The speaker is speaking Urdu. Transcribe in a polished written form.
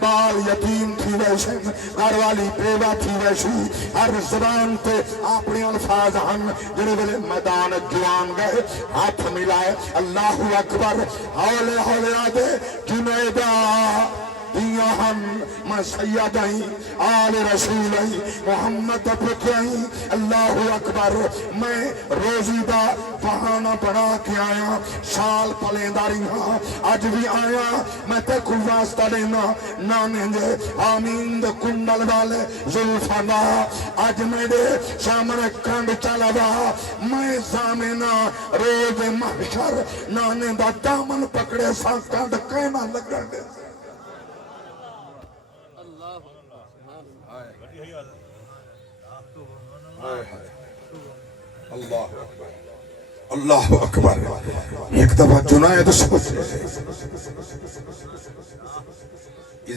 بال یتیم تھی ویسے گھر والی بیوہ تھی ویسی ہر زبان تے اپنے الفاظ ہن جڑے ویلے میدان جوان گئے ہاتھ ملائے اللہ اکبر ہولے ہولے آدھے جنیدہ دیاں ہن میں سیدائیں آل رسولیں محمد پترائیں اللہ اکبر میں روزی دا بہانہ بنا کے آیا سال پلیں داری ہاں آج بھی آیا میں تے کو واسطہ لینا نانے دے آمین دے کنڈل والے زلفانا آج میرے سامنے کنڈ چلا با میں زامنہ روز محشر نانے دا دامن پکڑے سا کنڈ کہنا لگا دے اللہ اکبر ایک دفعہ جنید سے